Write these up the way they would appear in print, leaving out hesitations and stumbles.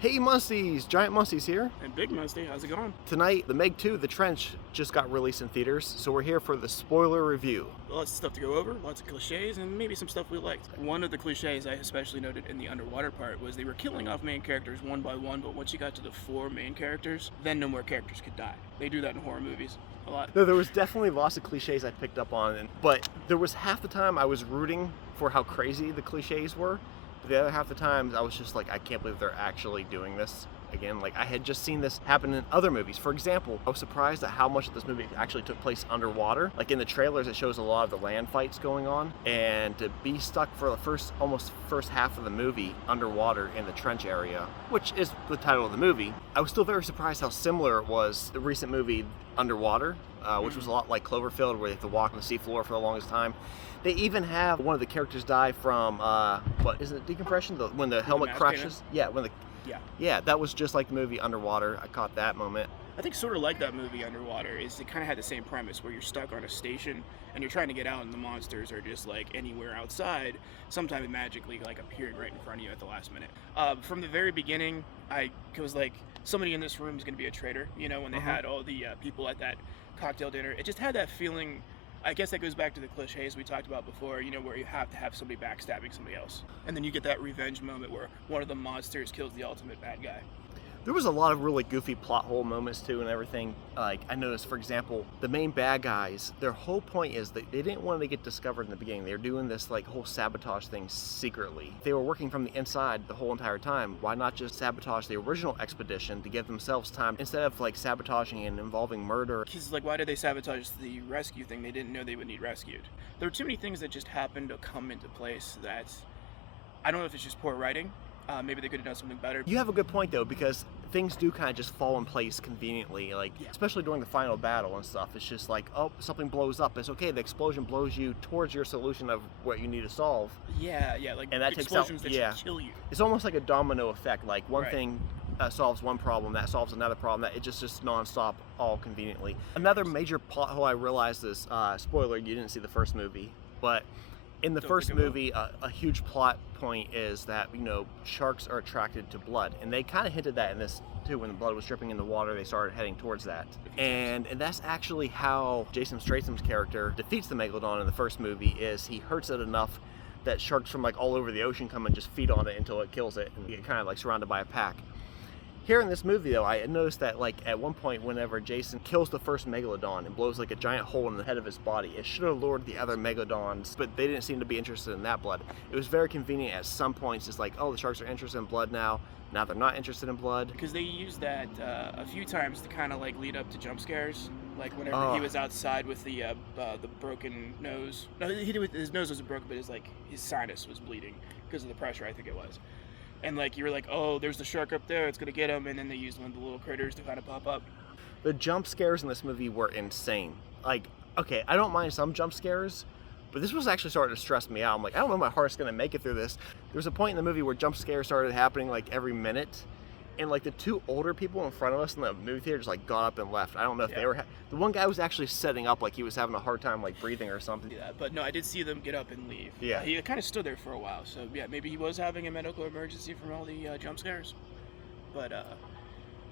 Hey Munsties! Giant Munsties here. And Big Musty, how's it going? Tonight, The Meg 2, The Trench, just got released in theaters, so we're here for the spoiler review. Lots of stuff to go over, lots of cliches, and maybe some stuff we liked. One of the cliches I especially noted in the underwater part was they were killing off main characters one by one, but once you got to the 4 main characters, then no more characters could die. They do that in horror movies a lot. No, there was definitely lots of cliches I picked up on, but there was half the time I was rooting for how crazy the cliches were, but the other half the times I was just like, I can't believe they're actually doing this. Again, like I had just seen this happen in other movies. For example, I was surprised at how much of this movie actually took place underwater. Like in the trailers, it shows a lot of the land fights going on, and to be stuck for the almost first half of the movie underwater in the trench area, which is the title of the movie, I was still very surprised how similar it was the recent movie Underwater, which was a lot like Cloverfield, where they have to walk on the seafloor for the longest time. They even have one of the characters die from what is it? Decompression? When the helmet crashes. Yeah, Yeah, that was just like the movie Underwater. I caught that moment. I think sort of like that movie Underwater is it kind of had the same premise where you're stuck on a station and you're trying to get out and the monsters are just like anywhere outside, sometimes magically like appearing right in front of you at the last minute. From the very beginning, I was like, somebody in this room is going to be a traitor. You know, when they had all the people at that cocktail dinner, it just had that feeling. I guess that goes back to the cliches we talked about before, you know, where you have to have somebody backstabbing somebody else. And then you get that revenge moment where one of the monsters kills the ultimate bad guy. There was a lot of really goofy plot hole moments too and everything. Like I noticed, for example, the main bad guys, their whole point is that they didn't want to get discovered in the beginning. They were doing this like whole sabotage thing secretly. They were working from the inside the whole entire time. Why not just sabotage the original expedition to give themselves time instead of like sabotaging and involving murder? Because like, why did they sabotage the rescue thing? They didn't know they would need rescued. There were too many things that just happened to come into place that I don't know if it's just poor writing. Maybe they could have done something better. You have a good point though, because things do kind of just fall in place conveniently, like especially during the final battle and stuff. It's just like, oh, something blows up. It's okay. The explosion blows you towards your solution of what you need to solve. Yeah, like and that explosions takes out, that kill you. It's almost like a domino effect. Like one thing solves one problem, that solves another problem. That it just nonstop, all conveniently. Another major plot hole I realized is spoiler. You didn't see the first movie, but in the first movie, a huge plot point is that, you know, sharks are attracted to blood. And they kind of hinted that in this, too. When the blood was dripping in the water, they started heading towards that. And that's actually how Jason Statham's character defeats the Megalodon in the first movie, is he hurts it enough that sharks from, like, all over the ocean come and just feed on it until it kills it. And you get kind of, like, surrounded by a pack. Here in this movie, though, I noticed that, like, at one point, whenever Jason kills the first Megalodon and blows, like, a giant hole in the head of his body, it should have lured the other Megalodons, but they didn't seem to be interested in that blood. It was very convenient at some points. It's like, oh, the sharks are interested in blood now. Now they're not interested in blood. Because they used that a few times to kind of, like, lead up to jump scares. Like, whenever he was outside with the broken nose. No, his nose wasn't broken, but his sinus was bleeding because of the pressure, I think it was. And like you were like, oh, there's the shark up there, it's gonna get him, and then they used one of the little critters to kind of pop up. The jump scares in this movie were insane. Like, okay, I don't mind some jump scares, but this was actually starting to stress me out. I'm like, I don't know if my heart's gonna make it through this. There was a point in the movie where jump scares started happening like every minute, and like the 2 older people in front of us in the movie theater just like got up and left. I don't know if they were. The one guy was actually setting up like he was having a hard time like breathing or something. Yeah, but no, I did see them get up and leave. Yeah, he kind of stood there for a while. So yeah, maybe he was having a medical emergency from all the jump scares. But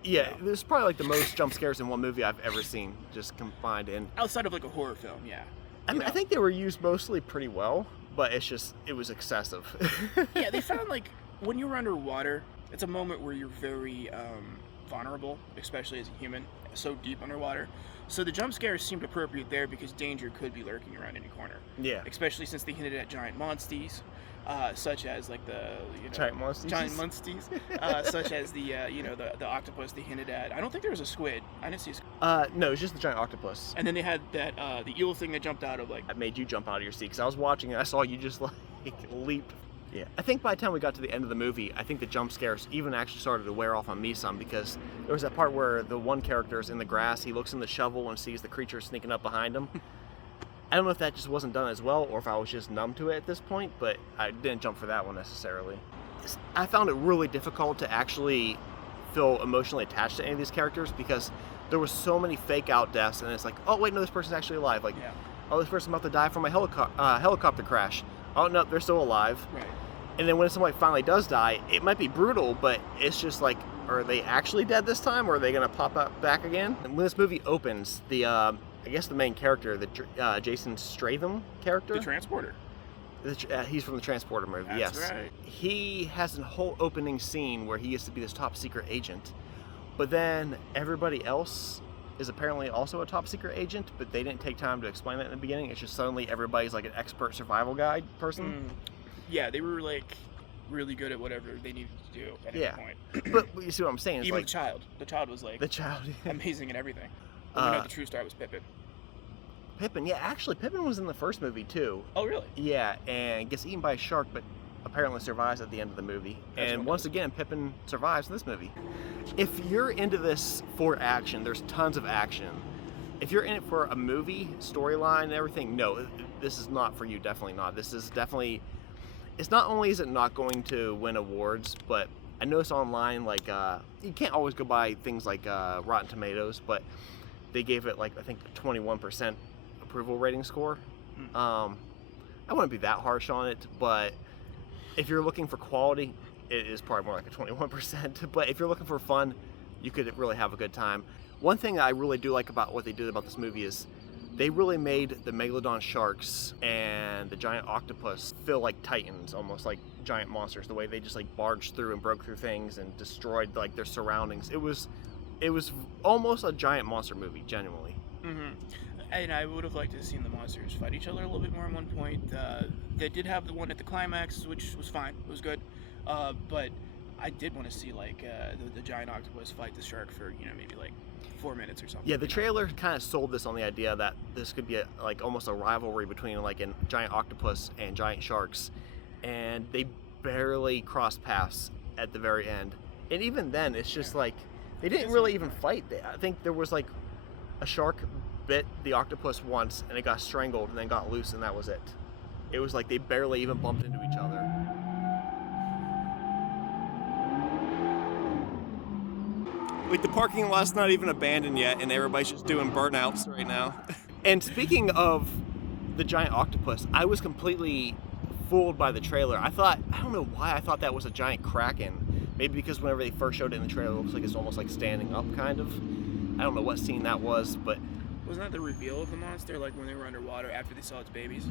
yeah, there's probably like the most jump scares in one movie I've ever seen, just combined in. Outside of like a horror film, yeah. I mean, I think they were used mostly pretty well, but it was excessive. Yeah, they found like when you're underwater, it's a moment where you're very vulnerable, especially as a human, so deep underwater. So the jump scares seemed appropriate there because danger could be lurking around any corner. Yeah. Especially since they hinted at giant monsties, such as like the giant monsties, such as the the octopus they hinted at. I don't think there was a squid. I didn't see a squid. No, it's just the giant octopus. And then they had that the eel thing that jumped out of like. That made you jump out of your seat because I was watching it. I saw you just like leap. Yeah, I think by the time we got to the end of the movie, I think the jump scares even actually started to wear off on me some, because there was that part where the one character is in the grass, he looks in the shovel and sees the creature sneaking up behind him. I don't know if that just wasn't done as well or if I was just numb to it at this point, but I didn't jump for that one necessarily. I found it really difficult to actually feel emotionally attached to any of these characters because there were so many fake out deaths, and it's like, oh wait, no, this person's actually alive. Like, oh, this person's about to die from a helicopter crash. Oh no, they're still alive. Right. And then when somebody finally does die, it might be brutal, but it's just like, are they actually dead this time, or are they gonna pop up back again? And when this movie opens, the I guess the main character, the Jason Statham character, The Transporter. He's from the Transporter movie. That's yes, right. He has a whole opening scene where he gets to be this top secret agent, but then everybody else is apparently also a top secret agent, but they didn't take time to explain that in the beginning. It's just suddenly everybody's like an expert survival guide person. Yeah, they were like really good at whatever they needed to do at any point. But you see what I'm saying? It's Even like, the child was like the child, amazing at everything. But we know the true star was Pippin. Pippin, yeah, actually, Pippin was in the first movie too. Oh, really? Yeah, and gets eaten by a shark, but apparently survives at the end of the movie. And once again, Pippin survives in this movie. If you're into this for action, there's tons of action. If you're in it for a movie, storyline, and everything, no, this is not for you, definitely not. This is definitely, it's not only is it not going to win awards, but I noticed online, like, you can't always go by things like Rotten Tomatoes, but they gave it, like, I think 21% approval rating score. I wouldn't be that harsh on it, but if you're looking for quality, it is probably more like a 21%. But if you're looking for fun, you could really have a good time. One thing I really do like about what they did about this movie is they really made the megalodon sharks and the giant octopus feel like titans, almost like giant monsters. The way they just like barged through and broke through things and destroyed like their surroundings. It was almost a giant monster movie, genuinely. And I would have liked to have seen the monsters fight each other a little bit more at one point. They did have the one at the climax, which was fine. It was good. But I did want to see like the giant octopus fight the shark for maybe like 4 minutes or something. Yeah, the trailer kind of sold this on the idea that this could be like almost a rivalry between like a giant octopus and giant sharks, and they barely crossed paths at the very end. And even then, it's just like they didn't really even fight. I think there was like a shark bit the octopus once and it got strangled and then got loose, and that was it. It was like they barely even bumped into each other. Like the parking lot's not even abandoned yet and everybody's just doing burnouts right now. And speaking of the giant octopus, I was completely fooled by the trailer. I don't know why I thought that was a giant kraken. Maybe because whenever they first showed it in the trailer, it looks like it's almost like standing up kind of. I don't know what scene that was, but wasn't that the reveal of the monster, like when they were underwater after they saw its babies?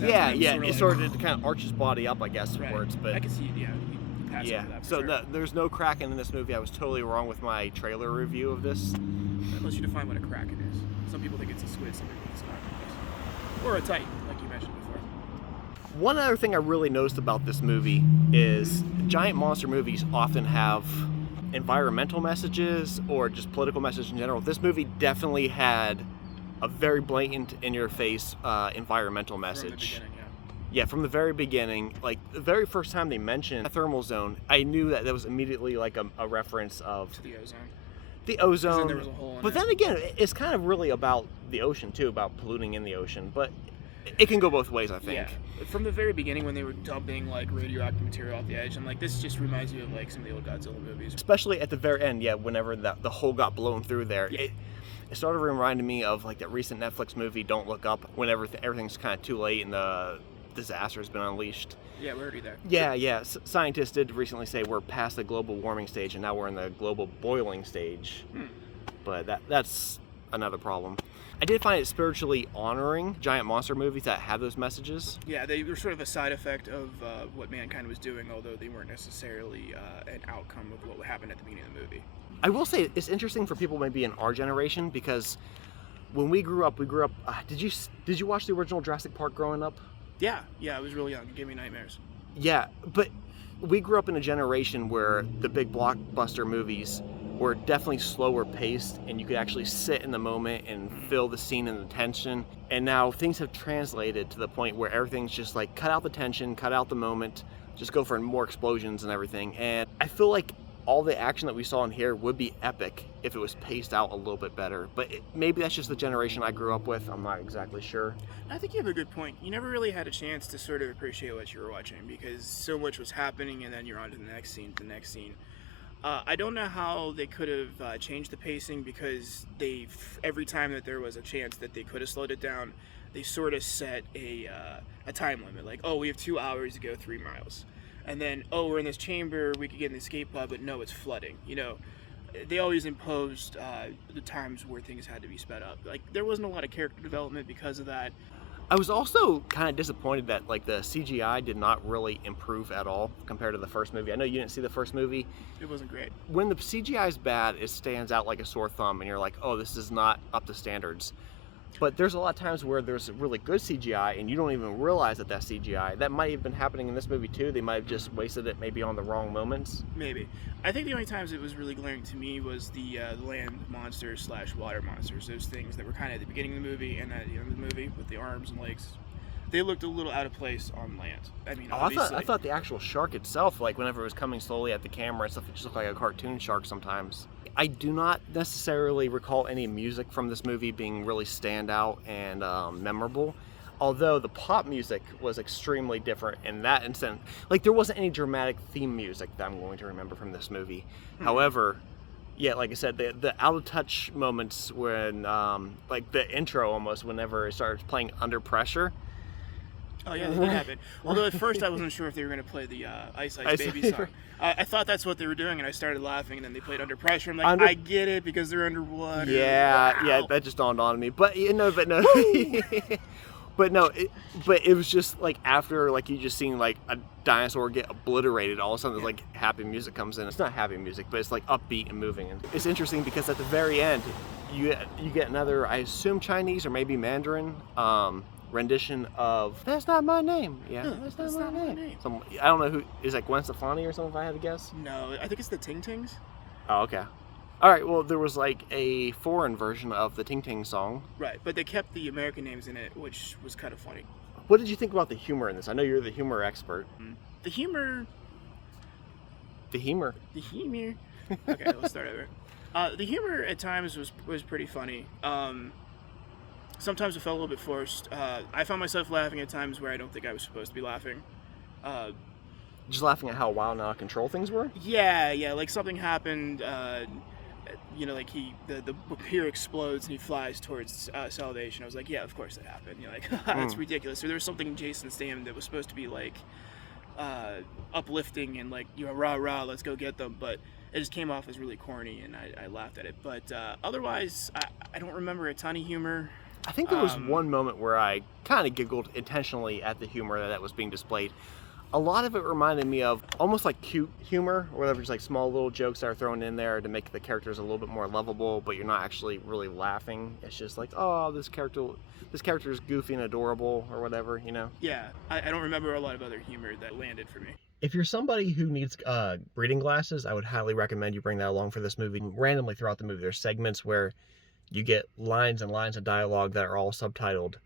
Yeah, it sort of kind of arch his body up, I guess, right. Words, but I can see, yeah. So sure. There's no kraken in this movie. I was totally wrong with my trailer review of this. Unless you define what a kraken is. Some people think it's a squid, some people think it's an octopus. Or a titan, like you mentioned before. One other thing I really noticed about this movie is giant monster movies often have environmental messages or just political messages in general. This movie definitely had a very blatant, in-your-face environmental message. From the very beginning, like the very first time they mentioned a thermal zone, I knew that was immediately like a reference of to the ozone. The ozone. Then there was a hole in but then again, it's kind of really about the ocean too, about polluting in the ocean. But it can go both ways, I think. Yeah. From the very beginning, when they were dumping like radioactive material off the edge, I'm like, this just reminds me of like some of the old Godzilla movies. Especially at the very end, whenever the hole got blown through there. Yeah. It started reminding me of like that recent Netflix movie, Don't Look Up, whenever everything's kind of too late and the disaster has been unleashed. Yeah, we're already there. Yeah. Scientists did recently say we're past the global warming stage and now we're in the global boiling stage. But that's another problem. I did find it spiritually honoring giant monster movies that have those messages. Yeah, they were sort of a side effect of what mankind was doing, although they weren't necessarily an outcome of what happened at the beginning of the movie. I will say it's interesting for people maybe in our generation, because when we grew up, did you watch the original Jurassic Park growing up? Yeah, I was really young. It gave me nightmares. Yeah, but we grew up in a generation where the big blockbuster movies were definitely slower paced and you could actually sit in the moment and feel the scene and the tension. And now things have translated to the point where everything's just like cut out the tension, cut out the moment, just go for more explosions and everything. And I feel like all the action that we saw in here would be epic if it was paced out a little bit better. But maybe that's just the generation I grew up with. I'm not exactly sure. I think you have a good point. You never really had a chance to sort of appreciate what you were watching because so much was happening and then you're on to the next scene, I don't know how they could have changed the pacing, because every time that there was a chance that they could have slowed it down, they sort of set a time limit. Like, oh, we have 2 hours to go 3 miles. And then, oh, we're in this chamber, we could get an escape pod, but no, it's flooding. You know, they always imposed the times where things had to be sped up. Like, there wasn't a lot of character development because of that. I was also kind of disappointed that like the CGI did not really improve at all compared to the first movie. I know you didn't see the first movie. It wasn't great. When the CGI is bad, it stands out like a sore thumb, and you're like, oh, this is not up to standards. But there's a lot of times where there's really good CGI and you don't even realize that that's CGI. That might have been happening in this movie too. They might have just wasted it maybe on the wrong moments. Maybe. I think the only times it was really glaring to me was the land monsters / water monsters. Those things that were kind of at the beginning of the movie and at the end of the movie with the arms and legs. They looked a little out of place on land. I mean, obviously. I thought the actual shark itself, like whenever it was coming slowly at the camera and stuff, it just looked like a cartoon shark sometimes. I do not necessarily recall any music from this movie being really standout and memorable, although the pop music was extremely different in that instant. Like, there wasn't any dramatic theme music that I'm going to remember from this movie. However, yeah, like I said, the out of touch moments when, like the intro almost, whenever it started playing Under Pressure. Oh yeah, that did happen. Although at first I wasn't sure if they were going to play the Ice Ice Baby song. I thought that's what they were doing, and I started laughing, and then they played Under Pressure. I'm like, I get it, because they're underwater. Yeah, wow. Yeah, that just dawned on me. But no. But it was just like after like you just seen like a dinosaur get obliterated, all of a sudden like happy music comes in. It's not happy music, but it's like upbeat and moving. And it's interesting because at the very end, you get another, I assume Chinese or maybe Mandarin, rendition of "That's Not My Name." Yeah, that's not my name. I don't know who is that. Gwen Stefani or something, if I had to guess. No, I think it's the Ting Tings. Oh, okay. All right. Well, there was like a foreign version of the Ting Ting song. Right, but they kept the American names in it, which was kind of funny. What did you think about the humor in this? I know you're the humor expert. The humor. The humor. Okay, let's start over. The humor at times was pretty funny. Sometimes it felt a little bit forced. I found myself laughing at times where I don't think I was supposed to be laughing. Just laughing at how wild and out of control things were? Yeah, like something happened, you know, like the pier explodes and he flies towards Salvation. I was like, yeah, of course that happened. You're like, that's ridiculous. Or there was something Jason Statham that was supposed to be like uplifting and like, you know, rah, let's go get them, but it just came off as really corny, and I laughed at it. But otherwise, I don't remember a ton of humor. I think there was one moment where I kind of giggled intentionally at the humor that was being displayed. A lot of it reminded me of almost like cute humor, or whatever, just like small little jokes that are thrown in there to make the characters a little bit more lovable, but you're not actually really laughing. It's just like, oh, this character is goofy and adorable, or whatever, you know? Yeah, I don't remember a lot of other humor that landed for me. If you're somebody who needs reading glasses, I would highly recommend you bring that along for this movie. Randomly throughout the movie, there's segments where you get lines and lines of dialogue that are all subtitled.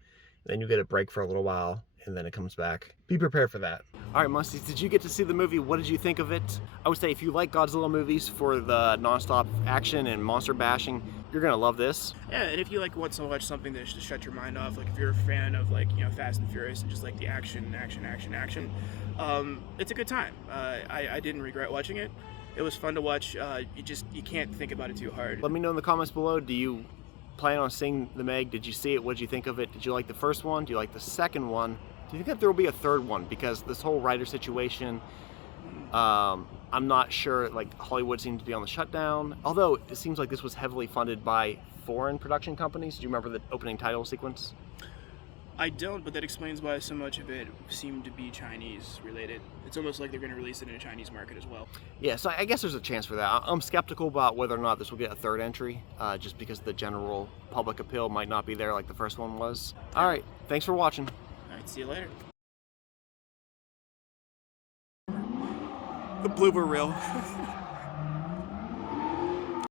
Then you get a break for a little while, and then it comes back. Be prepared for that. All right, Musties, did you get to see the movie? What did you think of it? I would say if you like Godzilla movies for the nonstop action and monster bashing, you're gonna love this. Yeah, and if you like want to watch something that just shut your mind off, like if you're a fan of like, you know, Fast and Furious and just like the action, it's a good time. I didn't regret watching it. It was fun to watch. You can't think about it too hard. Let me know in the comments below, do you plan on seeing the Meg? Did you see it? What did you think of it? Did you like the first one? Do you like the second one? Do you think that there will be a third one? Because this whole writer situation, I'm not sure, like Hollywood seems to be on the shutdown. Although it seems like this was heavily funded by foreign production companies. Do you remember the opening title sequence? I don't, but that explains why so much of it seemed to be Chinese related. It's almost like they're going to release it in a Chinese market as well. Yeah, so I guess there's a chance for that. I'm skeptical about whether or not this will get a third entry, just because the general public appeal might not be there like the first one was. All right, thanks for watching. All right, see you later. The blooper reel.